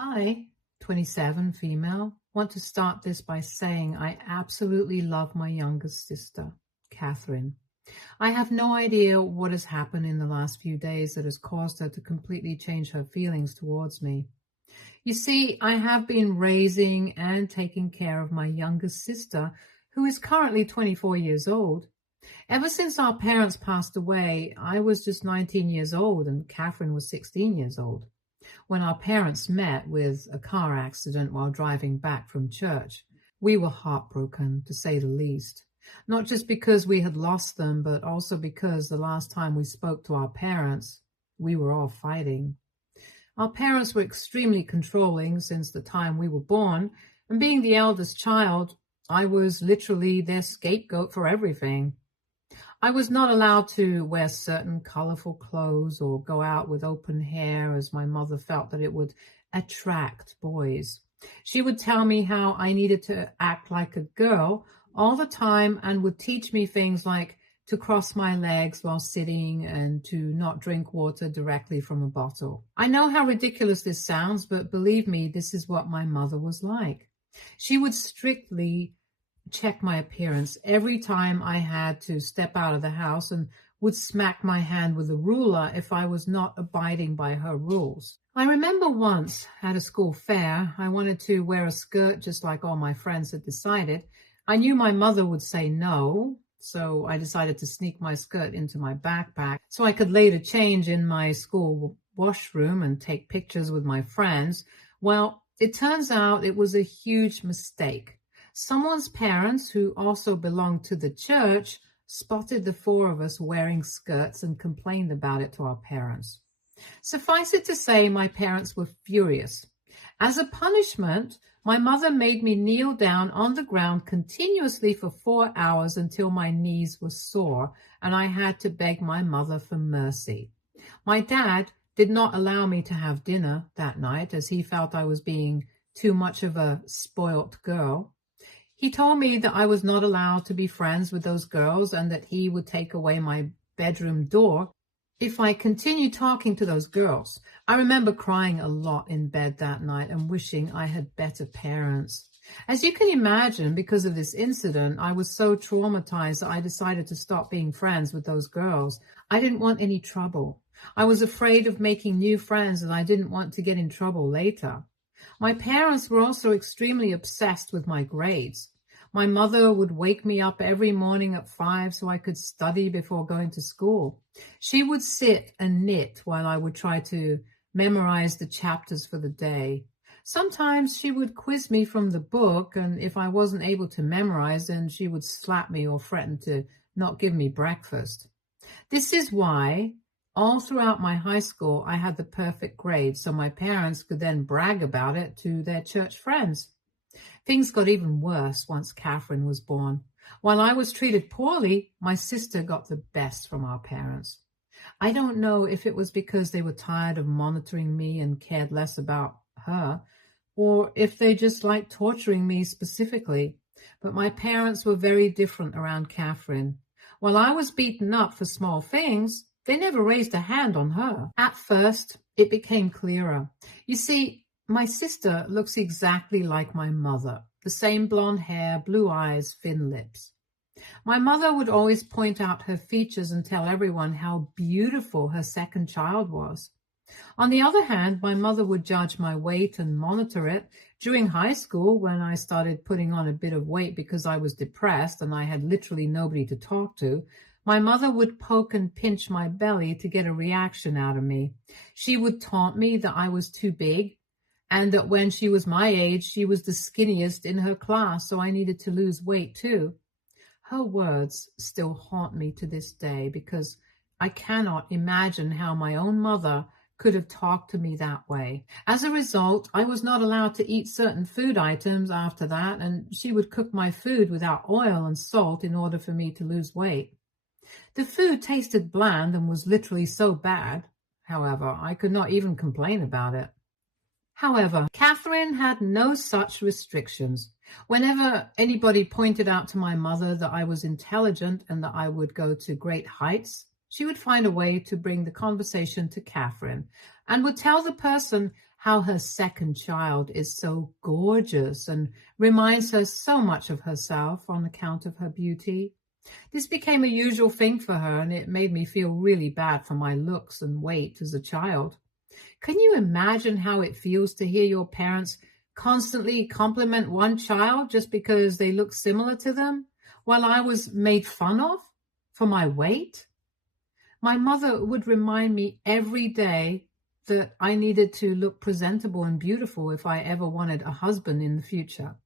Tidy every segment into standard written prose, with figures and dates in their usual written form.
I, 27, female, want to start this by saying I absolutely love my youngest sister, Catherine. I have no idea what has happened in the last few days that has caused her to completely change her feelings towards me. You see, I have been raising and taking care of my youngest sister, who is currently 24 years old. Ever since our parents passed away, I was just 19 years old and Catherine was 16 years old when our parents met with a car accident while driving back from church. We were heartbroken, to say the least. Not just because we had lost them, but also because the last time we spoke to our parents, we were all fighting. Our parents were extremely controlling since the time we were born, and being the eldest child, I was literally their scapegoat for everything. I was not allowed to wear certain colorful clothes or go out with open hair, as my mother felt that it would attract boys. She would tell me how I needed to act like a girl all the time and would teach me things like to cross my legs while sitting and to not drink water directly from a bottle. I know how ridiculous this sounds, but believe me, this is what my mother was like. She would strictly check my appearance every time I had to step out of the house and would smack my hand with a ruler if I was not abiding by her rules. I remember once at a school fair, I wanted to wear a skirt just like all my friends had decided. I knew my mother would say no, so I decided to sneak my skirt into my backpack so I could later change in my school washroom and take pictures with my friends. Well, it turns out it was a huge mistake. Someone's parents, who also belonged to the church, spotted the four of us wearing skirts and complained about it to our parents. Suffice it to say, my parents were furious. As a punishment, my mother made me kneel down on the ground continuously for 4 hours until my knees were sore, and I had to beg my mother for mercy. My dad did not allow me to have dinner that night, as he felt I was being too much of a spoilt girl. He told me that I was not allowed to be friends with those girls and that he would take away my bedroom door if I continued talking to those girls. I remember crying a lot in bed that night and wishing I had better parents. As you can imagine, because of this incident, I was so traumatized that I decided to stop being friends with those girls. I didn't want any trouble. I was afraid of making new friends and I didn't want to get in trouble later. My parents were also extremely obsessed with my grades. My mother would wake me up every morning at 5 so I could study before going to school. She would sit and knit while I would try to memorize the chapters for the day. Sometimes she would quiz me from the book, and if I wasn't able to memorize, then she would slap me or threaten to not give me breakfast. This is why all throughout my high school, I had the perfect grade, so my parents could then brag about it to their church friends. Things got even worse once Catherine was born. While I was treated poorly, my sister got the best from our parents. I don't know if it was because they were tired of monitoring me and cared less about her, or if they just liked torturing me specifically, but my parents were very different around Catherine. While I was beaten up for small things, they never raised a hand on her. At first, it became clearer. You see, my sister looks exactly like my mother. The same blonde hair, blue eyes, thin lips. My mother would always point out her features and tell everyone how beautiful her second child was. On the other hand, my mother would judge my weight and monitor it. During high school, when I started putting on a bit of weight because I was depressed and I had literally nobody to talk to, my mother would poke and pinch my belly to get a reaction out of me. She would taunt me that I was too big and that when she was my age, she was the skinniest in her class, so I needed to lose weight too. Her words still haunt me to this day because I cannot imagine how my own mother could have talked to me that way. As a result, I was not allowed to eat certain food items after that, and she would cook my food without oil and salt in order for me to lose weight. The food tasted bland and was literally so bad, however, I could not even complain about it. However, Catherine had no such restrictions. Whenever anybody pointed out to my mother that I was intelligent and that I would go to great heights, She would find a way to bring the conversation to Catherine and would tell the person how her second child is so gorgeous and reminds her so much of herself on account of her beauty. This became a usual thing for her, and it made me feel really bad for my looks and weight as a child. Can you imagine how it feels to hear your parents constantly compliment one child just because they look similar to them, while I was made fun of for my weight? My mother would remind me every day that I needed to look presentable and beautiful if I ever wanted a husband in the future.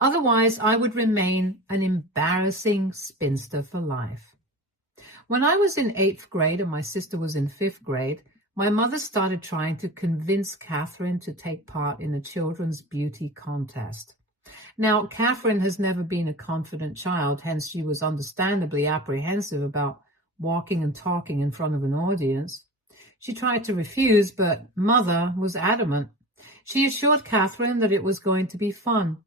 Otherwise, I would remain an embarrassing spinster for life. When I was in 8th grade and my sister was in 5th grade, my mother started trying to convince Catherine to take part in a children's beauty contest. Now, Catherine has never been a confident child, hence she was understandably apprehensive about walking and talking in front of an audience. She tried to refuse, but Mother was adamant. She assured Catherine that it was going to be fun.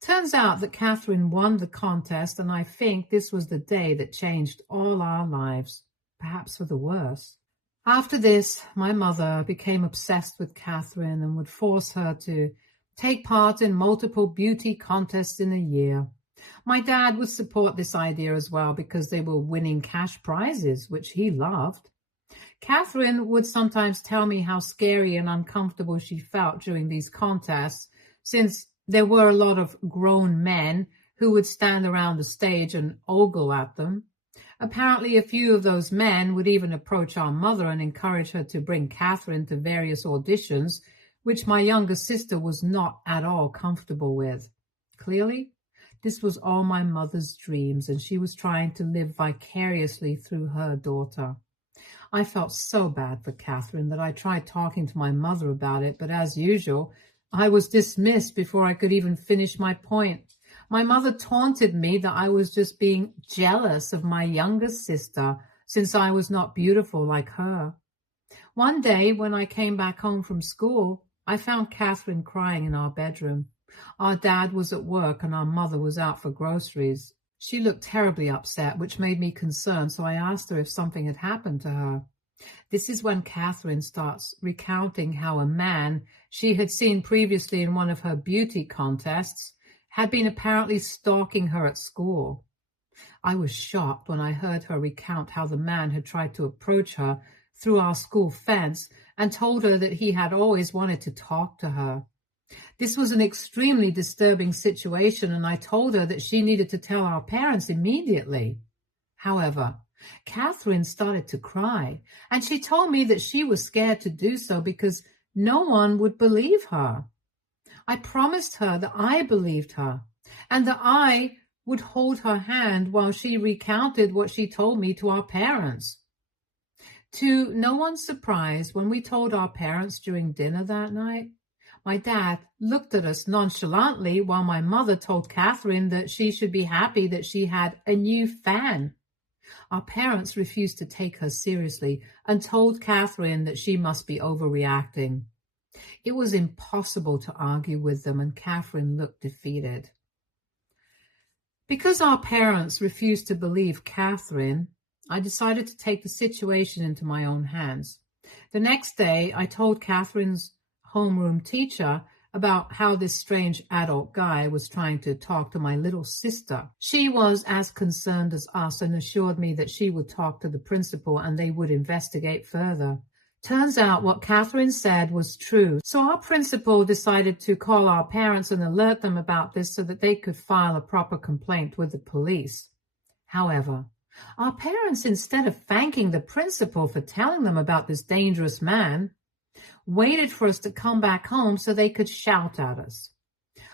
Turns out that Catherine won the contest, and I think this was the day that changed all our lives, perhaps for the worse. After this, my mother became obsessed with Catherine and would force her to take part in multiple beauty contests in a year. My dad would support this idea as well because they were winning cash prizes, which he loved. Catherine would sometimes tell me how scary and uncomfortable she felt during these contests, since there were a lot of grown men who would stand around the stage and ogle at them. Apparently, a few of those men would even approach our mother and encourage her to bring Catherine to various auditions, which my younger sister was not at all comfortable with. Clearly, this was all my mother's dreams, and she was trying to live vicariously through her daughter. I felt so bad for Catherine that I tried talking to my mother about it, but as usual, I was dismissed before I could even finish my point. My mother taunted me that I was just being jealous of my younger sister since I was not beautiful like her. One day when I came back home from school, I found Catherine crying in our bedroom. Our dad was at work and our mother was out for groceries. She looked terribly upset, which made me concerned, so I asked her if something had happened to her. This is when Catherine starts recounting how a man she had seen previously in one of her beauty contests had been apparently stalking her at school. I was shocked when I heard her recount how the man had tried to approach her through our school fence and told her that he had always wanted to talk to her. This was an extremely disturbing situation, and I told her that she needed to tell our parents immediately. However, Catherine started to cry, and she told me that she was scared to do so because no one would believe her. I promised her that I believed her, and that I would hold her hand while she recounted what she told me to our parents. To no one's surprise, when we told our parents during dinner that night, my dad looked at us nonchalantly while my mother told Catherine that she should be happy that she had a new fan. Our parents refused to take her seriously and told Catherine that she must be overreacting. It was impossible to argue with them, and Catherine looked defeated. Because our parents refused to believe Catherine, I decided to take the situation into my own hands. The next day, I told Catherine's homeroom teacher about how this strange adult guy was trying to talk to my little sister. She was as concerned as us and assured me that she would talk to the principal and they would investigate further. Turns out what Catherine said was true, so our principal decided to call our parents and alert them about this so that they could file a proper complaint with the police. However, our parents, instead of thanking the principal for telling them about this dangerous man, waited for us to come back home so they could shout at us.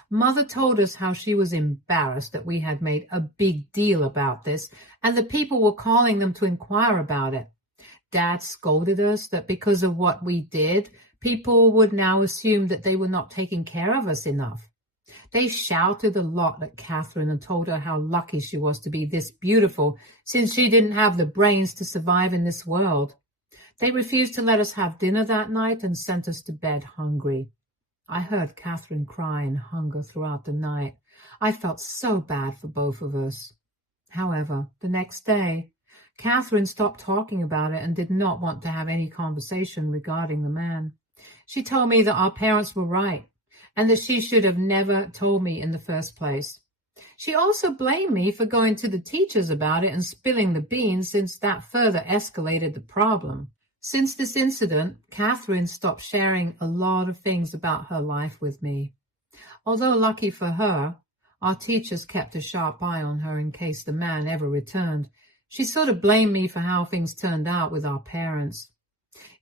Mother told us how she was embarrassed that we had made a big deal about this, and the people were calling them to inquire about it. Dad scolded us that because of what we did, people would now assume that they were not taking care of us enough. They shouted a lot at Catherine and told her how lucky she was to be this beautiful, since she didn't have the brains to survive in this world. They refused to let us have dinner that night and sent us to bed hungry. I heard Catherine cry in hunger throughout the night. I felt so bad for both of us. However, the next day, Catherine stopped talking about it and did not want to have any conversation regarding the man. She told me that our parents were right and that she should have never told me in the first place. She also blamed me for going to the teachers about it and spilling the beans, since that further escalated the problem. Since this incident, Catherine stopped sharing a lot of things about her life with me. Although lucky for her, our teachers kept a sharp eye on her in case the man ever returned. She sort of blamed me for how things turned out with our parents.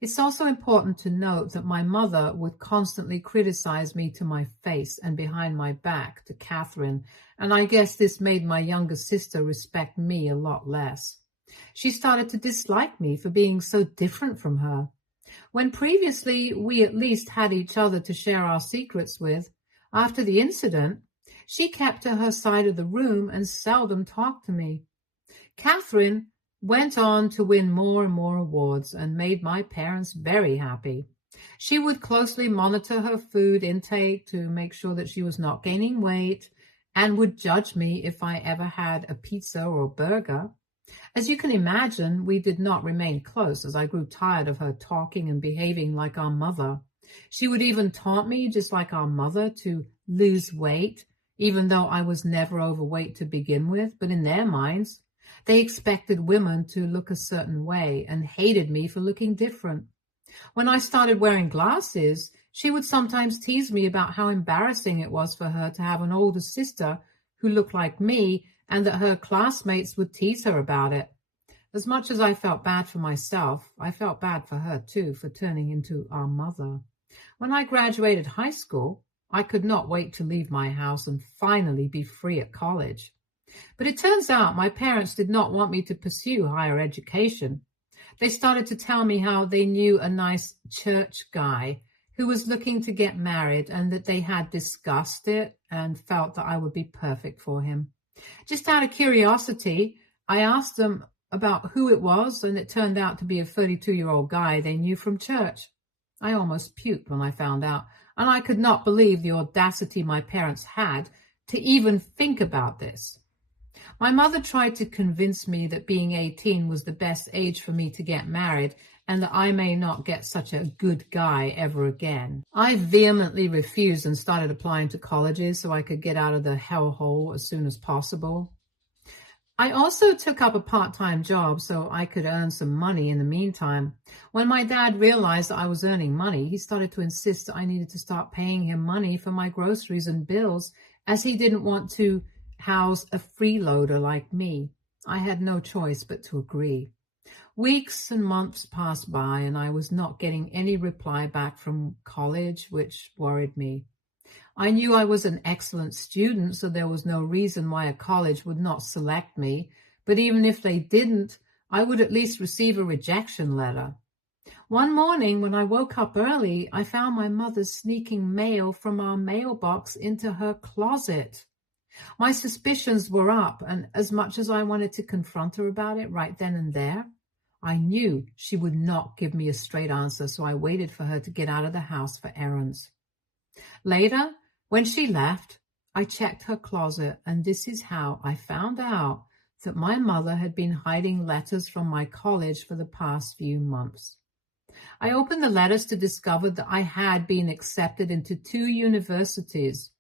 It's also important to note that my mother would constantly criticize me to my face and behind my back to Catherine, and I guess this made my younger sister respect me a lot less. She started to dislike me for being so different from her. When previously we at least had each other to share our secrets with, after the incident, she kept to her side of the room and seldom talked to me. Catherine went on to win more and more awards and made my parents very happy. She would closely monitor her food intake to make sure that she was not gaining weight, and would judge me if I ever had a pizza or a burger. As you can imagine, we did not remain close, as I grew tired of her talking and behaving like our mother. She would even taunt me, just like our mother, to lose weight, even though I was never overweight to begin with. But in their minds, they expected women to look a certain way and hated me for looking different. When I started wearing glasses, she would sometimes tease me about how embarrassing it was for her to have an older sister who looked like me, and that her classmates would tease her about it. As much as I felt bad for myself, I felt bad for her too, for turning into our mother. When I graduated high school, I could not wait to leave my house and finally be free at college. But it turns out my parents did not want me to pursue higher education. They started to tell me how they knew a nice church guy who was looking to get married, and that they had discussed it and felt that I would be perfect for him. Just out of curiosity, I asked them about who it was, and it turned out to be a 32-year-old guy they knew from church. I almost puked when I found out, and I could not believe the audacity my parents had to even think about this. My mother tried to convince me that being 18 was the best age for me to get married, and that I may not get such a good guy ever again. I vehemently refused and started applying to colleges so I could get out of the hellhole as soon as possible. I also took up a part-time job so I could earn some money in the meantime. When my dad realized that I was earning money, he started to insist that I needed to start paying him money for my groceries and bills, as he didn't want to house a freeloader like me. I had no choice but to agree. Weeks and months passed by, and I was not getting any reply back from college, which worried me. I knew I was an excellent student, so there was no reason why a college would not select me, but even if they didn't, I would at least receive a rejection letter. One morning, when I woke up early, I found my mother sneaking mail from our mailbox into her closet. My suspicions were up, and as much as I wanted to confront her about it right then and there, I knew she would not give me a straight answer, so I waited for her to get out of the house for errands. Later, when she left, I checked her closet, and this is how I found out that my mother had been hiding letters from my college for the past few months. I opened the letters to discover that I had been accepted into 2 universities,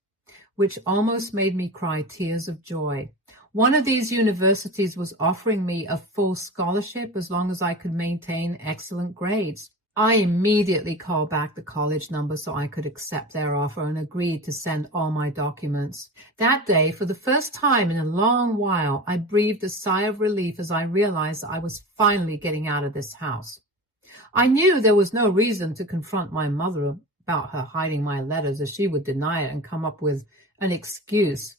which almost made me cry tears of joy. One of these universities was offering me a full scholarship as long as I could maintain excellent grades. I immediately called back the college number so I could accept their offer and agreed to send all my documents. That day, for the first time in a long while, I breathed a sigh of relief as I realized that I was finally getting out of this house. I knew there was no reason to confront my mother about her hiding my letters, as she would deny it and come up with an excuse.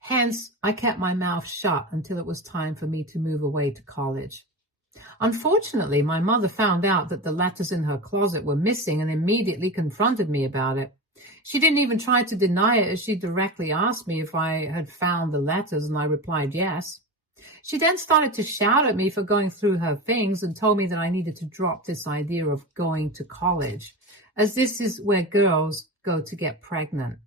Hence, I kept my mouth shut until it was time for me to move away to college. Unfortunately, my mother found out that the letters in her closet were missing and immediately confronted me about it. She didn't even try to deny it, as she directly asked me if I had found the letters, and I replied yes. She then started to shout at me for going through her things and told me that I needed to drop this idea of going to college, as this is where girls go to get pregnant.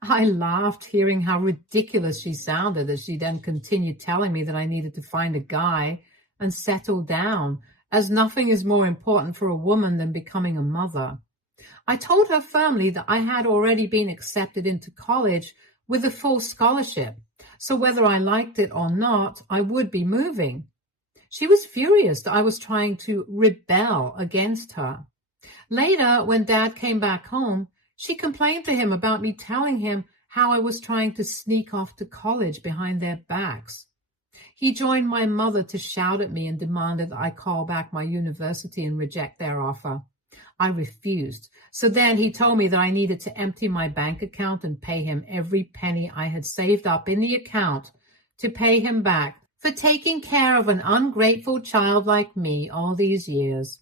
I laughed, hearing how ridiculous she sounded, as she then continued telling me that I needed to find a guy and settle down, as nothing is more important for a woman than becoming a mother. I told her firmly that I had already been accepted into college with a full scholarship, so whether I liked it or not, I would be moving. She was furious that I was trying to rebel against her. Later, when Dad came back home, she complained to him about me telling him how I was trying to sneak off to college behind their backs. He joined my mother to shout at me and demanded that I call back my university and reject their offer. I refused. So then he told me that I needed to empty my bank account and pay him every penny I had saved up in the account to pay him back for taking care of an ungrateful child like me all these years.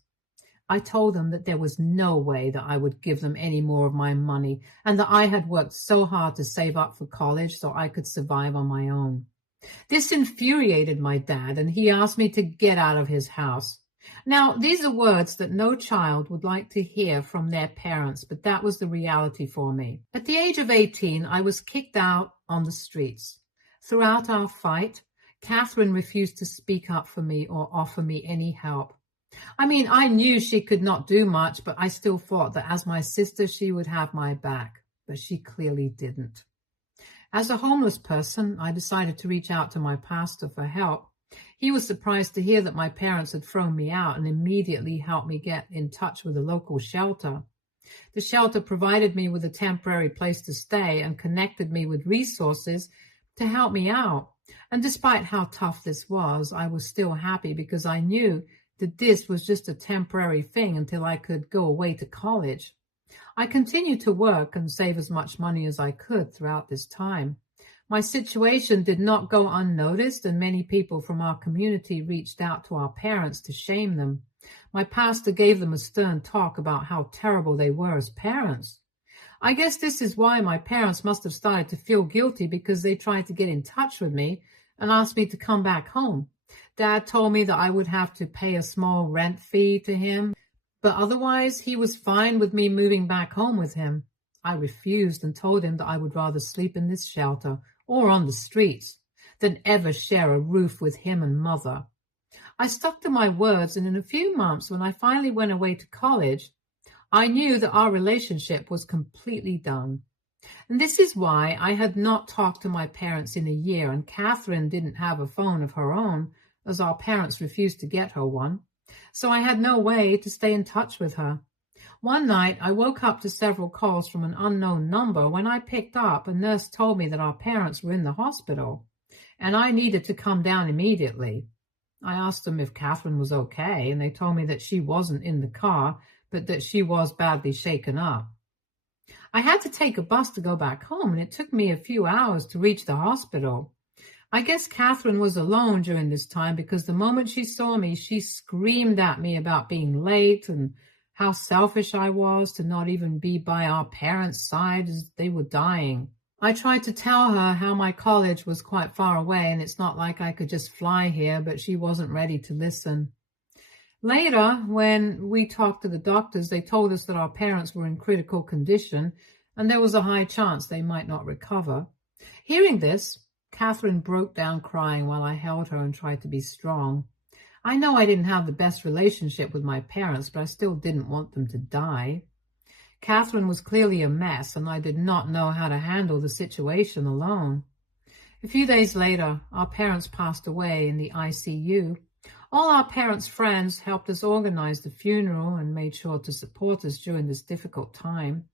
I told them that there was no way that I would give them any more of my money and that I had worked so hard to save up for college so I could survive on my own. This infuriated my dad, and he asked me to get out of his house. Now, these are words that no child would like to hear from their parents, but that was the reality for me. At the age of 18, I was kicked out on the streets. Throughout our fight, Catherine refused to speak up for me or offer me any help. I mean, I knew she could not do much, but I still thought that as my sister, she would have my back, but she clearly didn't. As a homeless person, I decided to reach out to my pastor for help. He was surprised to hear that my parents had thrown me out and immediately helped me get in touch with a local shelter. The shelter provided me with a temporary place to stay and connected me with resources to help me out. And despite how tough this was, I was still happy because I knew that this was just a temporary thing until I could go away to college. I continued to work and save as much money as I could throughout this time. My situation did not go unnoticed, and many people from our community reached out to our parents to shame them. My pastor gave them a stern talk about how terrible they were as parents. I guess this is why my parents must have started to feel guilty, because they tried to get in touch with me and asked me to come back home. Dad told me that I would have to pay a small rent fee to him, but otherwise he was fine with me moving back home with him. I refused and told him that I would rather sleep in this shelter or on the streets than ever share a roof with him and Mother. I stuck to my words, and in a few months, when I finally went away to college, I knew that our relationship was completely done. And this is why I had not talked to my parents in a year, and Catherine didn't have a phone of her own, as our parents refused to get her one. So I had no way to stay in touch with her. One night, I woke up to several calls from an unknown number. When I picked up, a nurse told me that our parents were in the hospital, and I needed to come down immediately. I asked them if Catherine was okay, and they told me that she wasn't in the car, but that she was badly shaken up. I had to take a bus to go back home, and it took me a few hours to reach the hospital. I guess Catherine was alone during this time, because the moment she saw me, she screamed at me about being late and how selfish I was to not even be by our parents' side as they were dying. I tried to tell her how my college was quite far away and it's not like I could just fly here, but she wasn't ready to listen. Later, when we talked to the doctors, they told us that our parents were in critical condition and there was a high chance they might not recover. Hearing this, Catherine broke down crying while I held her and tried to be strong. I know I didn't have the best relationship with my parents, but I still didn't want them to die. Catherine was clearly a mess, and I did not know how to handle the situation alone. A few days later, our parents passed away in the ICU. All our parents' friends helped us organize the funeral and made sure to support us during this difficult time.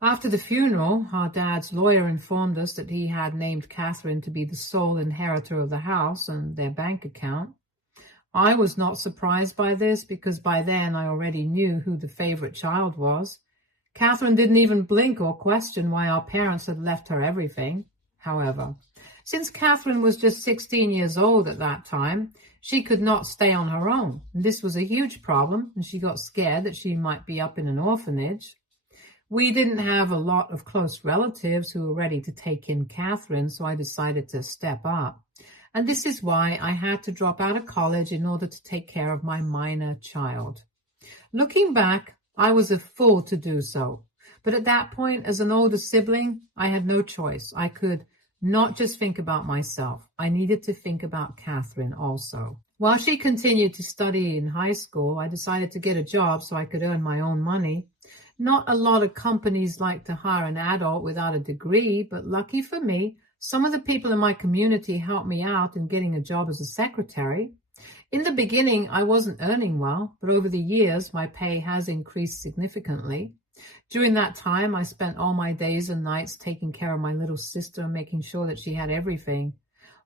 After the funeral, our dad's lawyer informed us that he had named Catherine to be the sole inheritor of the house and their bank account. I was not surprised by this, because by then I already knew who the favorite child was. Catherine didn't even blink or question why our parents had left her everything. However, since Catherine was just 16 years old at that time, she could not stay on her own. And this was a huge problem, and she got scared that she might be up in an orphanage. We didn't have a lot of close relatives who were ready to take in Catherine, so I decided to step up. And this is why I had to drop out of college in order to take care of my minor child. Looking back, I was a fool to do so. But at that point, as an older sibling, I had no choice. I could not just think about myself. I needed to think about Catherine also. While she continued to study in high school, I decided to get a job so I could earn my own money. Not a lot of companies like to hire an adult without a degree, but lucky for me, some of the people in my community helped me out in getting a job as a secretary. In the beginning, I wasn't earning well, but over the years, my pay has increased significantly. During that time, I spent all my days and nights taking care of my little sister and making sure that she had everything.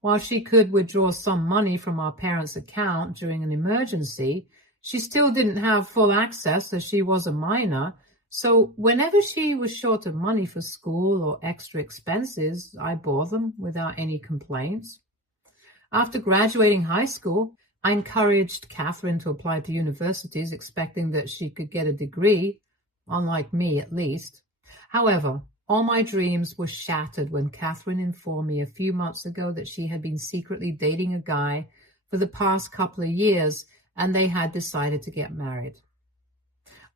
While she could withdraw some money from our parents' account during an emergency, she still didn't have full access as she was a minor. So whenever she was short of money for school or extra expenses, I bore them without any complaints. After graduating high school, I encouraged Catherine to apply to universities, expecting that she could get a degree, unlike me at least. However, all my dreams were shattered when Catherine informed me a few months ago that she had been secretly dating a guy for the past couple of years and they had decided to get married.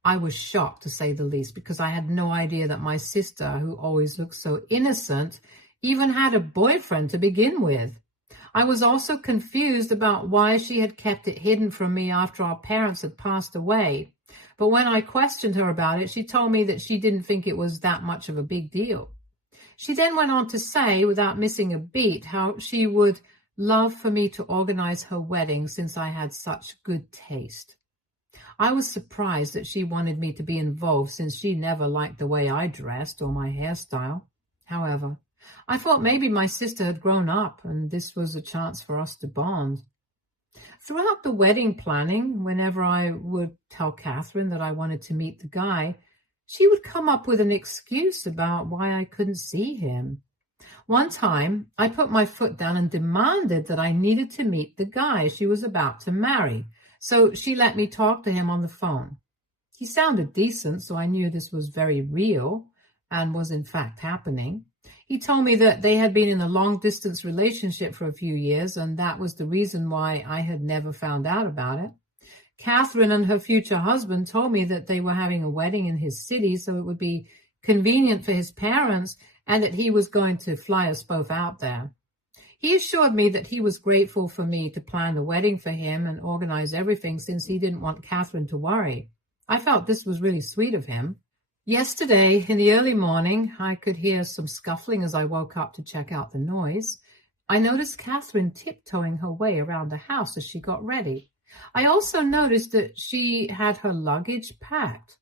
I was shocked, to say the least, because I had no idea that my sister, who always looked so innocent, even had a boyfriend to begin with. I was also confused about why she had kept it hidden from me after our parents had passed away. But when I questioned her about it, she told me that she didn't think it was that much of a big deal. She then went on to say, without missing a beat, how she would love for me to organize her wedding since I had such good taste. I was surprised that she wanted me to be involved since she never liked the way I dressed or my hairstyle. However, I thought maybe my sister had grown up and this was a chance for us to bond. Throughout the wedding planning, whenever I would tell Catherine that I wanted to meet the guy, she would come up with an excuse about why I couldn't see him. One time, I put my foot down and demanded that I needed to meet the guy she was about to marry, so she let me talk to him on the phone. He sounded decent, so I knew this was very real and was in fact happening. He told me that they had been in a long-distance relationship for a few years, and that was the reason why I had never found out about it. Catherine and her future husband told me that they were having a wedding in his city, so it would be convenient for his parents, and that he was going to fly us both out there. He assured me that he was grateful for me to plan the wedding for him and organize everything since he didn't want Catherine to worry. I felt this was really sweet of him. Yesterday, in the early morning, I could hear some scuffling as I woke up to check out the noise. I noticed Catherine tiptoeing her way around the house as she got ready. I also noticed that she had her luggage packed.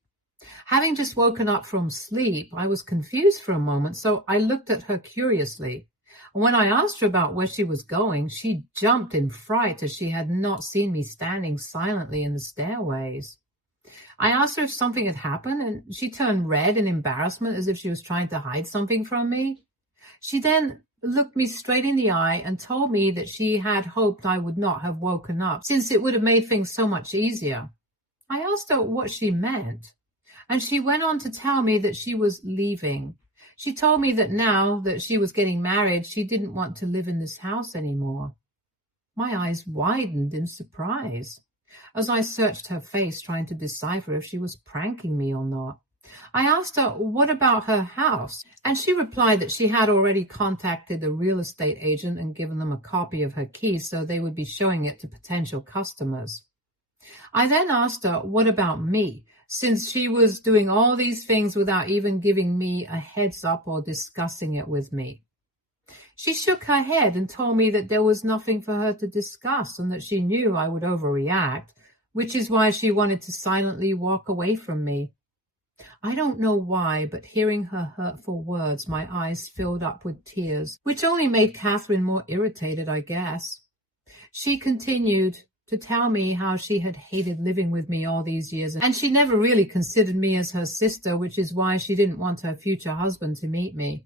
Having just woken up from sleep, I was confused for a moment, so I looked at her curiously. When I asked her about where she was going, she jumped in fright as she had not seen me standing silently in the stairways. I asked her if something had happened, and she turned red in embarrassment as if she was trying to hide something from me. She then looked me straight in the eye and told me that she had hoped I would not have woken up, since it would have made things so much easier. I asked her what she meant, and she went on to tell me that she was leaving. She told me that now that she was getting married, she didn't want to live in this house anymore. My eyes widened in surprise as I searched her face, trying to decipher if she was pranking me or not. I asked her what about her house, and she replied that she had already contacted a real estate agent and given them a copy of her keys so they would be showing it to potential customers. I then asked her what about me, since she was doing all these things without even giving me a heads up or discussing it with me. She shook her head and told me that there was nothing for her to discuss and that she knew I would overreact, which is why she wanted to silently walk away from me. I don't know why, but hearing her hurtful words, my eyes filled up with tears, which only made Catherine more irritated, I guess. She continued to tell me how she had hated living with me all these years, and she never really considered me as her sister, which is why she didn't want her future husband to meet me.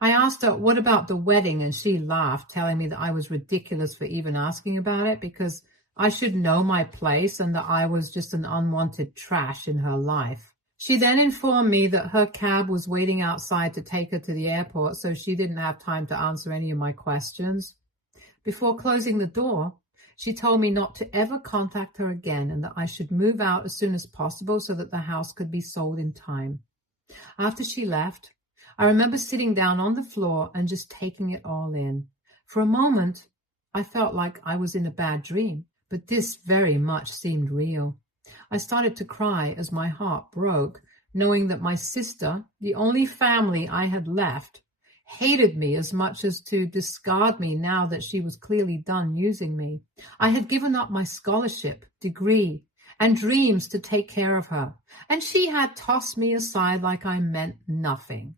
I asked her, what about the wedding? And she laughed, telling me that I was ridiculous for even asking about it because I should know my place and that I was just an unwanted trash in her life. She then informed me that her cab was waiting outside to take her to the airport, so she didn't have time to answer any of my questions. Before closing the door, she told me not to ever contact her again and that I should move out as soon as possible so that the house could be sold in time. After she left, I remember sitting down on the floor and just taking it all in. For a moment, I felt like I was in a bad dream, but this very much seemed real. I started to cry as my heart broke, knowing that my sister, the only family I had left, hated me as much as to discard me now that she was clearly done using me. I had given up my scholarship, degree, and dreams to take care of her, and she had tossed me aside like I meant nothing.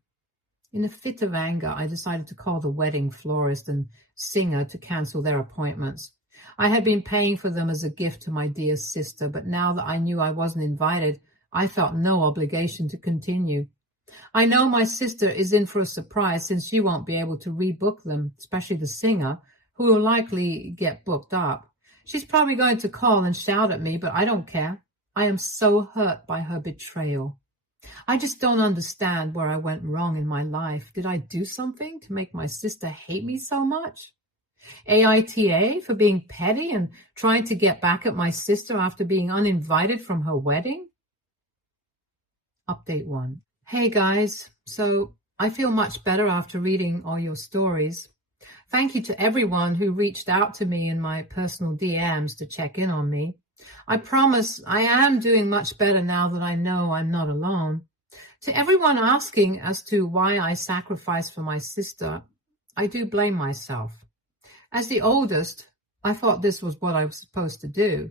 In a fit of anger, I decided to call the wedding florist and singer to cancel their appointments. I had been paying for them as a gift to my dear sister, but now that I knew I wasn't invited, I felt no obligation to continue. I know my sister is in for a surprise since she won't be able to rebook them, especially the singer, who will likely get booked up. She's probably going to call and shout at me, but I don't care. I am so hurt by her betrayal. I just don't understand where I went wrong in my life. Did I do something to make my sister hate me so much? AITA for being petty and trying to get back at my sister after being uninvited from her wedding? Update 1. Hey guys, so I feel much better after reading all your stories. Thank you to everyone who reached out to me in my personal DMs to check in on me. I promise I am doing much better now that I know I'm not alone. To everyone asking as to why I sacrificed for my sister, I do blame myself. As the oldest, I thought this was what I was supposed to do.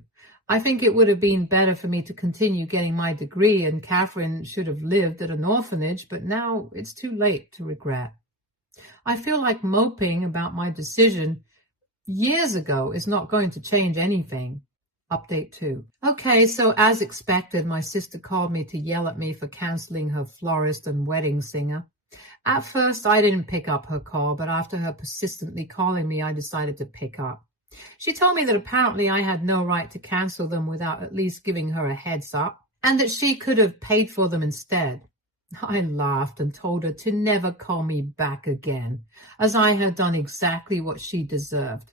I think it would have been better for me to continue getting my degree, and Catherine should have lived at an orphanage, but now it's too late to regret. I feel like moping about my decision years ago is not going to change anything. Update 2. Okay, so as expected, my sister called me to yell at me for canceling her florist and wedding singer. At first, I didn't pick up her call, but after her persistently calling me, I decided to pick up. She told me that apparently I had no right to cancel them without at least giving her a heads up, and that she could have paid for them instead. I laughed and told her to never call me back again, as I had done exactly what she deserved.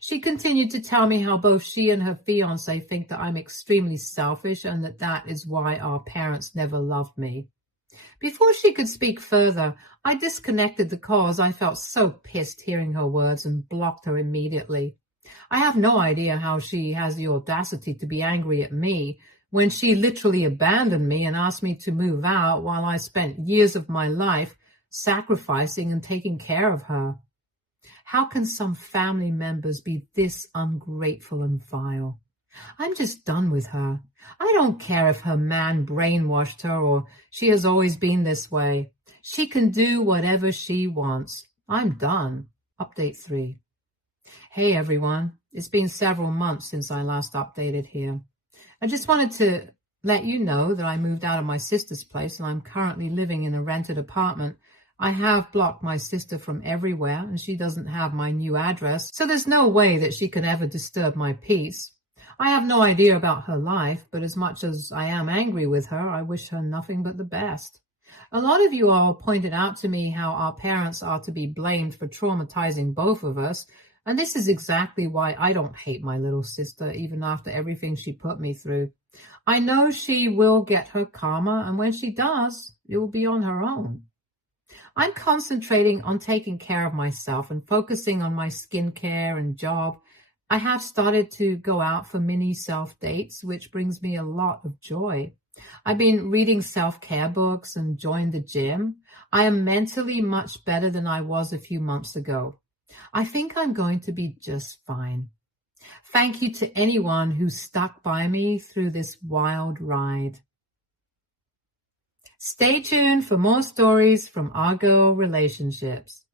She continued to tell me how both she and her fiancé think that I'm extremely selfish and that is why our parents never loved me. Before she could speak further, I disconnected the call as I felt so pissed hearing her words and blocked her immediately. I have no idea how she has the audacity to be angry at me when she literally abandoned me and asked me to move out while I spent years of my life sacrificing and taking care of her. How can some family members be this ungrateful and vile? I'm just done with her. I don't care if her man brainwashed her or she has always been this way. She can do whatever she wants. I'm done. Update 3. Hey everyone, it's been several months since I last updated here. I just wanted to let you know that I moved out of my sister's place and I'm currently living in a rented apartment. I have blocked my sister from everywhere and she doesn't have my new address, so there's no way that she can ever disturb my peace. I have no idea about her life, but as much as I am angry with her, I wish her nothing but the best. A lot of you all pointed out to me how our parents are to be blamed for traumatizing both of us, and this is exactly why I don't hate my little sister, even after everything she put me through. I know she will get her karma, and when she does, it will be on her own. I'm concentrating on taking care of myself and focusing on my skincare and job. I have started to go out for mini self-dates, which brings me a lot of joy. I've been reading self-care books and joined the gym. I am mentally much better than I was a few months ago. I think I'm going to be just fine. Thank you to anyone who stuck by me through this wild ride. Stay tuned for more stories from our girl relationships.